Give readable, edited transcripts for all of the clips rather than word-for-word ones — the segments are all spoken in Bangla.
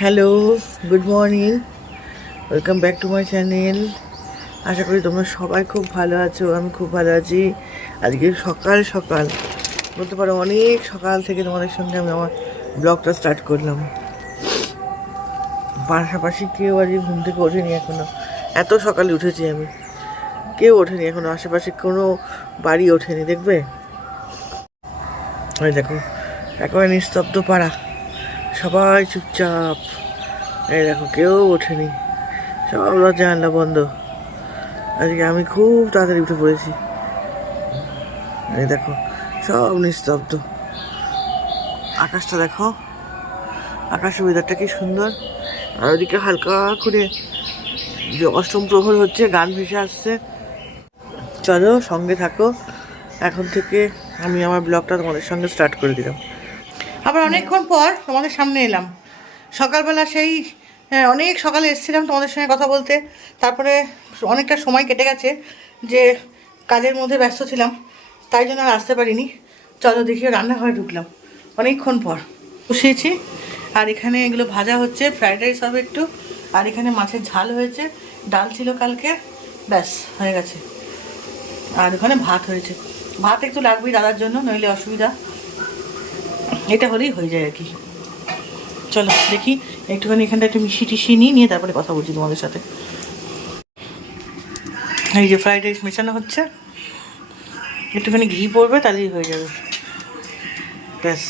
Hello, good morning, welcome back to my channel. আশা করি তোমরা সবাই খুব ভালো আছো, আমি খুব ভালো আছি। আজকে সকাল সকাল বলতে পারো অনেক সকাল থেকে তোমাদের সঙ্গে আমি আমার ব্লগটা স্টার্ট করলাম। পাশাপাশি কেউ আজকে ঘুম থেকে ওঠেনি এখনো, এত সকালে উঠেছি আমি, কেউ ওঠেনি এখনো, আশেপাশে কোনো বাড়ি ওঠেনি। দেখবে ওই দেখো একেবারে নিস্তব্ধ পাড়া, সবাই চুপচাপ। এই দেখো কেউ ওঠেনি, সব জানলা বন্ধ। আজকে আমি খুব তাড়াতাড়ি উঠে পড়েছি। এই দেখো সব নিস্তব্ধ। আকাশটা দেখো, আকাশের ওয়েদারটা কি সুন্দর। আর ওদিকে হালকা করে যে অষ্টম প্রহর হচ্ছে, গান ভেসে আসছে। চলো সঙ্গে থাকো, এখন থেকে আমি আমার ব্লগটা তোমাদের সঙ্গে স্টার্ট করে দিলাম। আবার অনেকক্ষণ পর তোমাদের সামনে এলাম। সকালবেলা সেই অনেক সকালে এসেছিলাম তোমাদের সঙ্গে কথা বলতে, তারপরে অনেকটা সময় কেটে গেছে যে কাজের মধ্যে ব্যস্ত ছিলাম, তাই জন্য আর আসতে পারিনি। চলো দেখি রান্নাঘরে ঢুকলাম অনেকক্ষণ পর, বসিয়েছি। আর এখানে এগুলো ভাজা হচ্ছে, ফ্রাইড রাইস হবে একটু, আর এখানে মাছের ঝাল হয়েছে, ডাল ছিল কালকে, ব্যাস হয়ে গেছে। আর ওখানে ভাত হয়েছে, ভাত একটু লাগবেই দাদার জন্য, নইলে অসুবিধা। এটা হলেই হয়ে যায় আর কি। চলো দেখি একটুখানি এখানটা একটু মিশিয়ে টিশিয়ে নিয়ে তারপরে কথা বলছি তোমাদের সাথে। এই যে ফ্রাইড রাইস মেশানো হচ্ছে, একটুখানি ঘি পড়বে তাহলেই হয়ে যাবে, ব্যাস।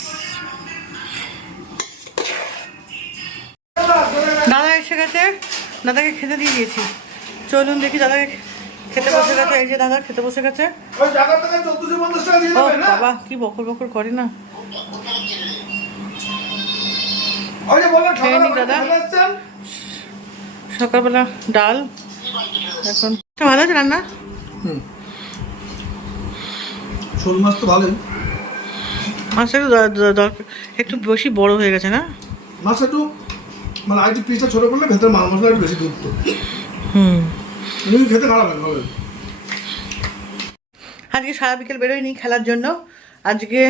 দাদা এসে গেছে, দাদাকে খেতে দিয়ে দিয়েছি। চলুন দেখি দাদাকে খেতে বসে গেছে। এই যে দাদা খেতে বসে গেছে। ও বাবা কি বকর বকর করে না। খেয়ে নি দাদা, সকালবেলা ডাল। এখন ভালো আছে রান্না? শোল মাছ তো ভালোই, মাছটা একটু বেশি বড় হয়ে গেছে না? মাছ একটু মানে আইটি পিসটা ছোট করলে ভেতরে মাল মশলা একটু বেশি ঢুকতো। খেতে খারাপ লাগে ভালো। আজকে সারা বিকেল বেরোয়নি খেলার জন্য, আজকে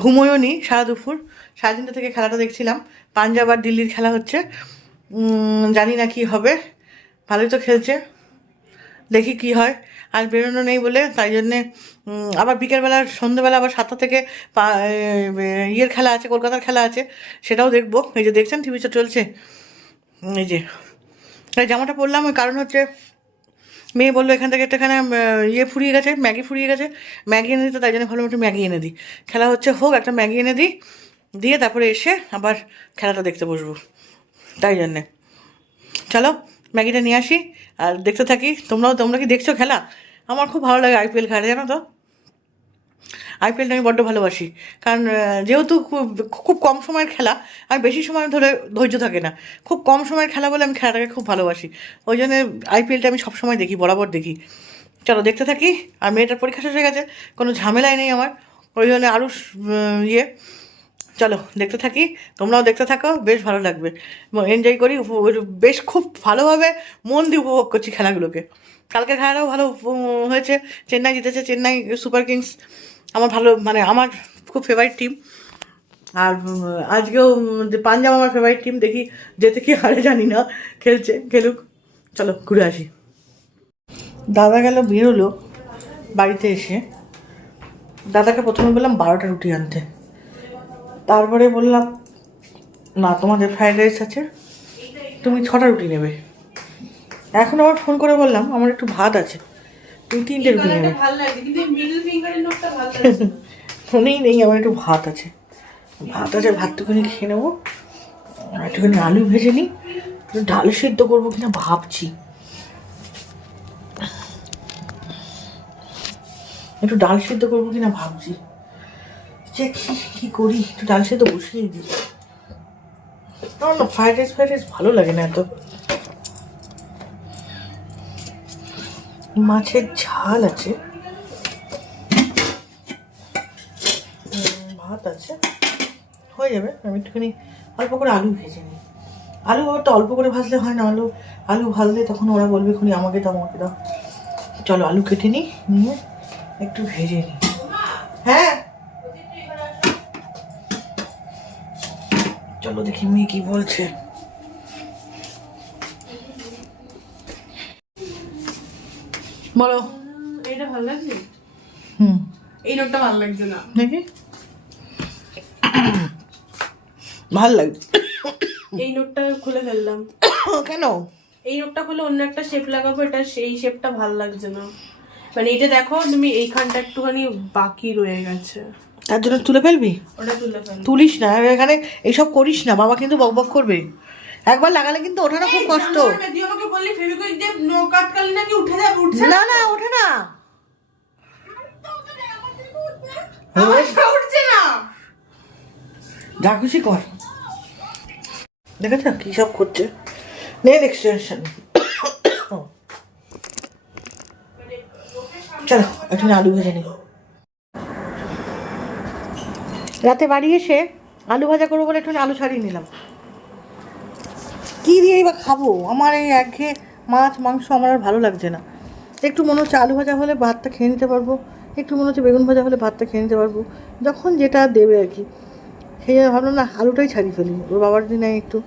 ঘুমোয়ও নি সারা দুপুর, সাড়ে 3টে থেকে খেলাটা দেখছিলাম। পাঞ্জাব আর দিল্লির খেলা হচ্ছে, জানি না কি হবে, ভালোই তো খেলছে, দেখি কি হয়। আর বেরোনো নেই বলে তাই জন্যে আবার বিকেলবেলা সন্ধ্যেবেলা আবার 7টা থেকে ইয়ের খেলা আছে, কলকাতার খেলা আছে, সেটাও দেখবো। এই যে দেখছেন টিভিতে চলছে, এই যে এই জামাটা পরলাম, ওই কারণ হচ্ছে মেয়ে বললো এখান থেকে একটাখানে ইয়ে ফুরিয়ে গেছে, ম্যাগি ফুরিয়ে গেছে, ম্যাগি এনে দিতে, তাই জন্য ভাবলাম একটু ম্যাগি এনে দিই। খেলা হচ্ছে হোক, একটা ম্যাগি এনে দিই, দিয়ে তারপরে এসে আবার খেলাটা দেখতে বসবো, তাই জন্যে। চলো ম্যাগিটা নিয়ে আসি আর দেখতে থাকি। তোমরা কি দেখছো খেলা? আমার খুব ভালো লাগে আইপিএল খেলা, জানো তো। আইপিএলটা আমি বড্ড ভালোবাসি, কারণ যেহেতু খুব কম সময়ের খেলা, আমি বেশি সময় ধরে ধৈর্য থাকে না, খুব কম সময়ের খেলা বলে আমি খেলাটাকে খুব ভালোবাসি। ওই জন্য আইপিএলটা আমি সবসময় দেখি, বরাবর দেখি। চলো দেখতে থাকি। আর মেয়েটার পরীক্ষা শেষ হয়ে গেছে, কোনো ঝামেলাই নেই আমার, ওই জন্য আরও ইয়ে। চলো দেখতে থাকি, তোমরাও দেখতে থাকো, বেশ ভালো লাগবে, এনজয় করি, বেশ খুব ভালোভাবে মন দিয়ে উপভোগ করছি খেলাগুলোকে। কালকের খেলাটাও ভালো হয়েছে, চেন্নাই জিতেছে, চেন্নাই সুপার কিংস আমার ভালো, মানে আমার খুব ফেভারিট টিম। আর আজকেও পাঞ্জাব আমার ফেভারিট টিম, দেখি যেতে কি হারে জানি না, খেলুক। চলো ঘুরে আসি। দাদা গেল বেরোলো, বাড়িতে এসে দাদাকে প্রথমে বললাম 12টা রুটি আনতে, তারপরে বললাম না তোমাদের ফ্রাইড রাইস আছে, তুমি 6টা রুটি নেবে। এখন আবার ফোন করে বললাম আমার একটু ভাত আছে, তুমি 3টে রুটি নেবে। ফোনেই নেই, আমার একটু ভাত আছে, ভাতটুকুনি খেয়ে নেবো। একটুখানি আলু ভেজে নিই, ডাল সেদ্ধ করবো কিনা ভাবছি, একটু ডাল সেদ্ধ করবো কিনা ভাবছি, যে কি করি, একটু ডাল সেদ্ধ বসিয়ে দিই। না ফ্রাইড রাইস ভালো লাগে না এত। মাছের ঝাল আছে, ভাত আছে, হয়ে যাবে। আমি একটুখানি অল্প করে আলু ভেজে নিই। আলু তো অল্প করে ভাজলে হয় না, আলু ভাজলে তখন ওরা বলবে খুনি আমাকে দাও। চলো আলু কেটে নিই, নিয়ে একটু ভেজে নিই। হ্যাঁ চলো দেখি মেয়ে কি বলছে। বলো। এটা ভালো লাগছে? হুম, এই নোটটা ভালো লাগছে না। দেখি ভাল লাগছে। এই নোটটা খুলে ফেললাম। কেন? এই নোটটা খুলে অন্য একটা শেপ লাগাবো, এটা সেই শেপটা ভালো লাগছে না। মানে এটা দেখো তুমি, এইখানটা একটুখানি বাকি রয়ে গেছে, তার জন্য তুলে ফেলবি? ওটা তুলে ফেল। তুলিস না এখানে, এইসব করিস না, বাবা কিন্তু বকবক করবে। একবার লাগালে কিন্তু ওঠানো খুব কষ্ট। তুই আমাকে বললি ফেভিকুইক দিয়ে নখ আটকালে নাকি উঠে যাবে, উঠছে না না, ওঠে না। আমার উঠছে না। যা খুশি কর। দেখেছ কি সব করছে। Nail extension. চলো একটু আলু ভেজে নিই। রাতে বাড়ি এসে আলু ভাজা করবো বলে একটু আলু ছাড়িয়ে নিলাম। কী দিয়েই বা খাবো? আমার এই একঘেয়ে মাছ মাংস আমার আর ভালো লাগছে না। একটু মনে হচ্ছে আলু ভাজা হলে ভাতটা খেয়ে নিতে পারবো, একটু মনে হচ্ছে বেগুন ভাজা হলে ভাতটা খেয়ে নিতে পারবো, যখন যেটা দেবে আর কি। সেই জন্য ভাবলাম না, আলুটাই ছাড়িয়ে ফেলি। ওর বাবার দিনে একটু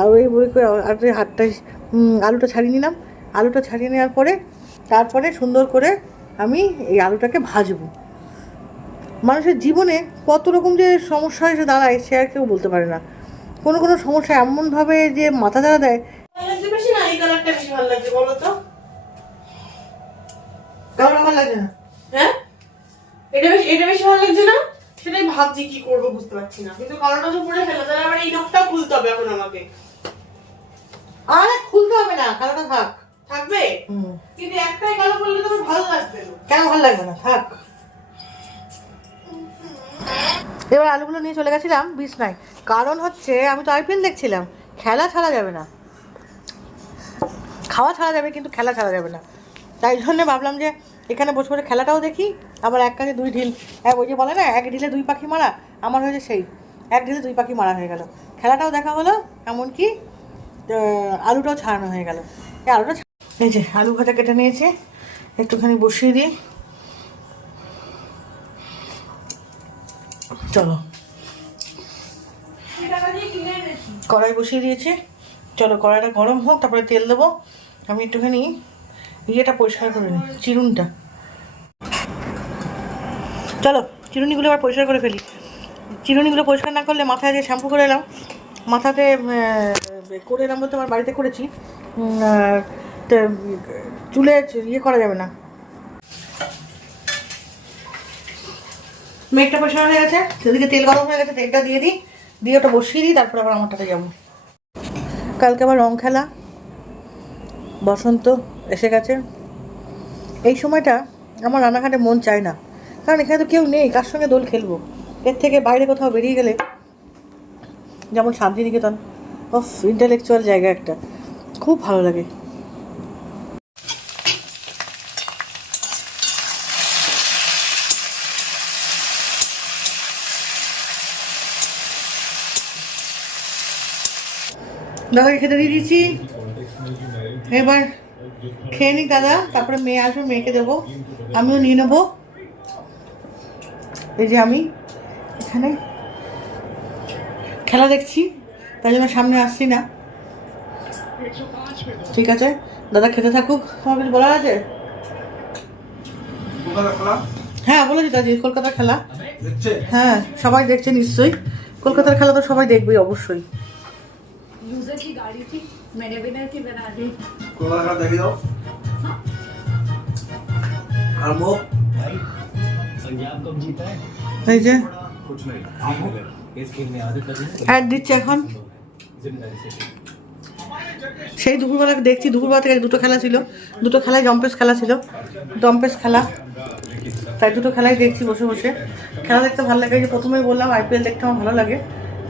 আরও এই বই করে আর হাতটাই আলুটা ছাড়িয়ে নিলাম। আলুটা ছাড়িয়ে নেওয়ার পরে তারপরে সুন্দর করে আমি এই আলুটাকে ভাজবো। মানুষের জীবনে কত রকম যে সমস্যা এসে দাঁড়ায় সে আর কেউ বলতে পারে না। কোনো কোনো সমস্যা এমনভাবে যে মাথা ধরা দেয়। ভালো লাগছে বেশি না এই কালারটা বেশি ভালো লাগছে বলো তো? কারণ আমার লাগে না। হ্যাঁ, এটা বেশি ভালো লাগছে না? সেটাই ভাবছি কি করবো বুঝতে পারছি না, কিন্তু কালারটা তো পরে ফেলো, তাহলে আবার এই নখটা খুলতে হবে এখন আমাকে। আরে খুলতে হবে না, কালোটা থাক। থাকবে? কিন্তু একটাই কালো করলে তো আমার ভালো লাগবে না। কেন ভালো লাগবে না? থাক। এবার আলুগুলো নিয়ে চলে গেছিলাম বিছনায়। কারণ হচ্ছে আমি তো আইপিএল দেখছিলাম। খেলা ছাড়া যাবে না, খাওয়া ছাড়া যাবে কিন্তু খেলা ছাড়া যাবে না। তাই জন্য ভাবলাম যে এখানে বসে বসে খেলাটাও দেখি, আবার এক কাজে দুই ঢিল। ওই যে বলে না, এক ঢিলে দুই পাখি মারা, আমার হয়েছে সেই এক ঢিলে দুই পাখি মারা হয়ে গেল। খেলাটাও দেখা হলো, এমনকি আলুটাও ছাড়ানো হয়ে গেল। এই যে আলু ভাজা কেটে নিয়েছে, একটুখানি বসিয়ে দিই। চলো কড়াই বসিয়ে দিয়েছি, চলো কড়াইটা গরম হোক, তারপরে তেল দেবো। আমি একটুখানি ইয়েটা পরিষ্কার করে নিই, চিরুনটা। চলো চিরুনিগুলো আবার পরিষ্কার করে ফেলি। চিরুনিগুলো পরিষ্কার না করলে, মাথায় যে শ্যাম্পু করে এলাম, মাথাতে করে এলাম বলতে আমার বাড়িতে করেছি, তো চুলে ইয়ে করা যাবে না। মেঘটা পরিষ্কার হয়ে গেছে, সেদিকে তেল গরম হয়ে গেছে, তেলটা দিয়ে দিই, দিয়ে ওটা বসিয়ে দিই, তারপরে আবার আমারটাতে যাবো। কালকে আবার রং খেলা, বসন্ত এসে গেছে। এই সময়টা আমার রান্নাঘাটে মন চায় না, কারণ এখানে তো কেউ নেই কার সঙ্গে দোল খেলবো। এর থেকে বাইরে কোথাও বেরিয়ে গেলে, যেমন শান্তিনিকেতন, অফ ইন্টেলেকচুয়াল জায়গা একটা, খুব ভালো লাগে। দাদাকে খেতে দিয়ে দিয়েছি, এবার খেয়ে নিক দাদা, তারপরে মেয়ে আসবে, মেয়েকে দেবো, আমিও নিয়ে নেবো। এই যে আমি এখানে খেলা দেখছি, তাই জন্য সামনে আসছি না। ঠিক আছে, দাদা খেতে থাকুক। তোমার কিছু বলার আছে? হ্যাঁ বলেছি দাদি, কলকাতার খেলা। হ্যাঁ সবাই দেখছে নিশ্চয়ই, কলকাতার খেলা তো সবাই দেখবেই অবশ্যই। यूजर की गाड़ी थी, मैंने विनर की बना दी। কোথায় খেলা দেখি দাও। আর মো भाई पंजाब कब जीता है? এই যে कुछ नहीं इस खेल में आदत लगी है অ্যাড দিচ্ছে এখন। जिम्मेदारी से সেই দুপুরবেলা দেখছি, দুপুরবেলা থেকে দুটো খেলা ছিল, দুটো খেলায় জম্পেস খেলা ছিল, জম্পেস খেলা, তাই দুটো খেলাই দেখছি বসে বসে। খেলা দেখতে ভালো লাগে, যে প্রথমেই বললাম আইপিএল দেখতে আমার ভালো লাগে,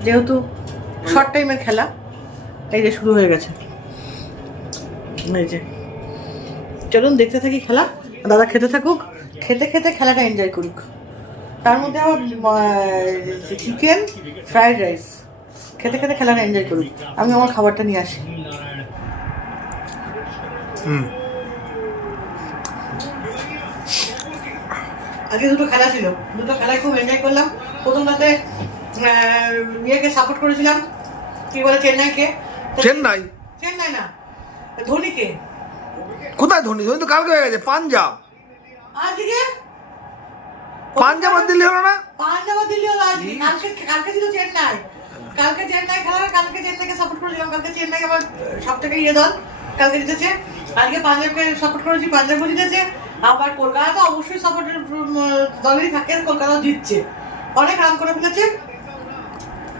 যেহেতু শর্ট টাইমের খেলা। এই যে শুরু হয়ে গেছে, এই যে চলুন দেখতে থাকি খেলা, দাদা খেতে থাকুক, খেতে খেতে খেলাটা এনজয় করুক। তার মধ্যে আবার চিকেন ফ্রাইড রাইস, খেতে খেতে খেলাটা এনজয় করুক, আমি আমার খাবারটা নিয়ে আসি। আজকে দুটো খেলা ছিল, দুটো খেলায় খুব এনজয় করলাম। প্রথম রাতে ইয়েকে সাপোর্ট করেছিলাম, কি বলে চেন্নাইকে? চেন্নাই চেন্নাই না, ধোনিকে। কোথায় ধোনি? ধোনি তো কালকে হয়ে গেছে। পাঞ্জাব আজকে পাঞ্জাব আর দিল্লি হলো না? পাঞ্জাব আর দিল্লি হলো আজকে। কালকে ছিল চেন্নাই। কালকে চেন্নাই খেলা, কালকে চেন্নাইকে সাপোর্ট করেছিলাম। কালকে চেন্নাই আমার সব থেকে ইয়ে দল, কালকে জিতেছে। আজকে পাঞ্জাবকে সাপোর্ট করেছি, পাঞ্জাবও জিতেছে। আবার কলকাতা তো অবশ্যই সাপোর্টের দলেরই থাকে, কলকাতাও জিতছে। অনেক রান করে ফেলেছে,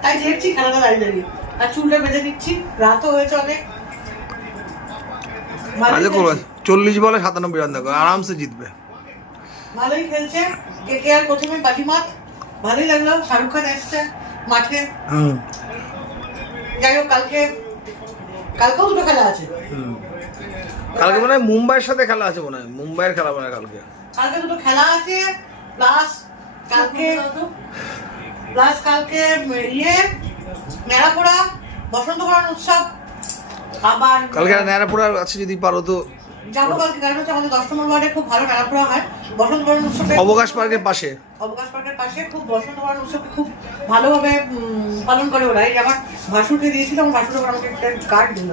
তাই দেখছি খেলাটা দাঁড়িয়ে দাঁড়িয়ে। আর চুলটা বেঁধে নিচ্ছি, রাতও হয়েছে অনেক। আজকে করবে 40 বলে 97 রান, দেখো আরামসে জিতবে। ভালোই খেলছে। কে আর প্রথমে বাজিমাত, ভালোই লাগলো। শাহরুখ খান এসছে মাঠে। যাই হোক, কালকেও দুটো খেলা আছে। কালকে মনে হয় মুম্বাইয়ের সাথে খেলা আছে, মনে হয় মুম্বাইয়ের খেলা মনে হয় কালকে। কালকে দুটো খেলা আছে, প্লাস কালকে ইয়ে নেড়াপোড়া বসন্তবরণ উৎসব। আবার কালকে নেড়াপোড়া আছে, যদি পারো তো যাবো কালকে। কারণ হচ্ছে আমাদের 10 নম্বর ওয়ার্ডে খুব ভালো নেড়াপোড়া হয় বসন্তবরণ উৎসবে। অবকাশ পার্কের পাশে, অবকাশ পার্কের পাশে খুব বসন্তবরণ উৎসবকে খুব ভালোভাবে পালন করে ওরা। এই আমার ভাসুরকে দিয়েছিল, আমার ভাসুর আবার আমাকে একটা কার্ড দিল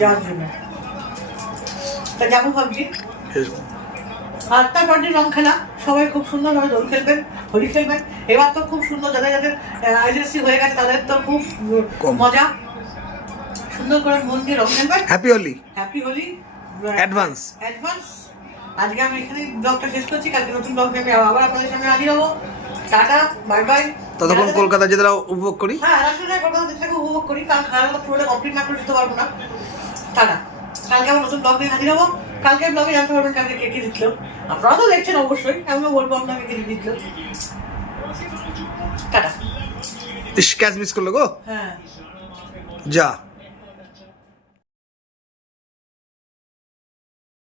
যাওয়ার জন্য। তা যাবো ভাবছি। আর তারপর দিন রং খেলা, সবাই খুব সুন্দরভাবে দোল খেলবেন, হোলি খেলবেন। এবার তো খুব সুন্দর, যাদের যাদের এজেন্সি হয়ে গেছে তাদের তো খুব মজা। সুন্দর করে মন দিয়ে রং খেলবেন। Happy Holi, happy Holi advance. আজকে আমি এখানে ব্লগটা শেষ করছি। কালকে নতুন ব্লগ নিয়ে আবার আপনাদের সামনে হাজির হবো। Tata, bye bye. ততক্ষণ কলকাতা যেতে উপভোগ করি। হ্যাঁ, রাষ্ট্রীয় কলকাতা যেতে উপভোগ করি, কারণ খেলাটা পুরোটা কমপ্লিট না করে দিতে পারবো না। টাটা, কালকে আবার নতুন ব্লগ নিয়ে হাজির হবো। কালকের ব্লগে জানতে পারবেন কালকে কে কে জিতলো। আপনারা তো দেখছেন অবশ্যই, আমিও বলবো আপনাকে কে জিতলো। টাটা। ক্যাচ মিস করলো গো। হ্যাঁ, যা।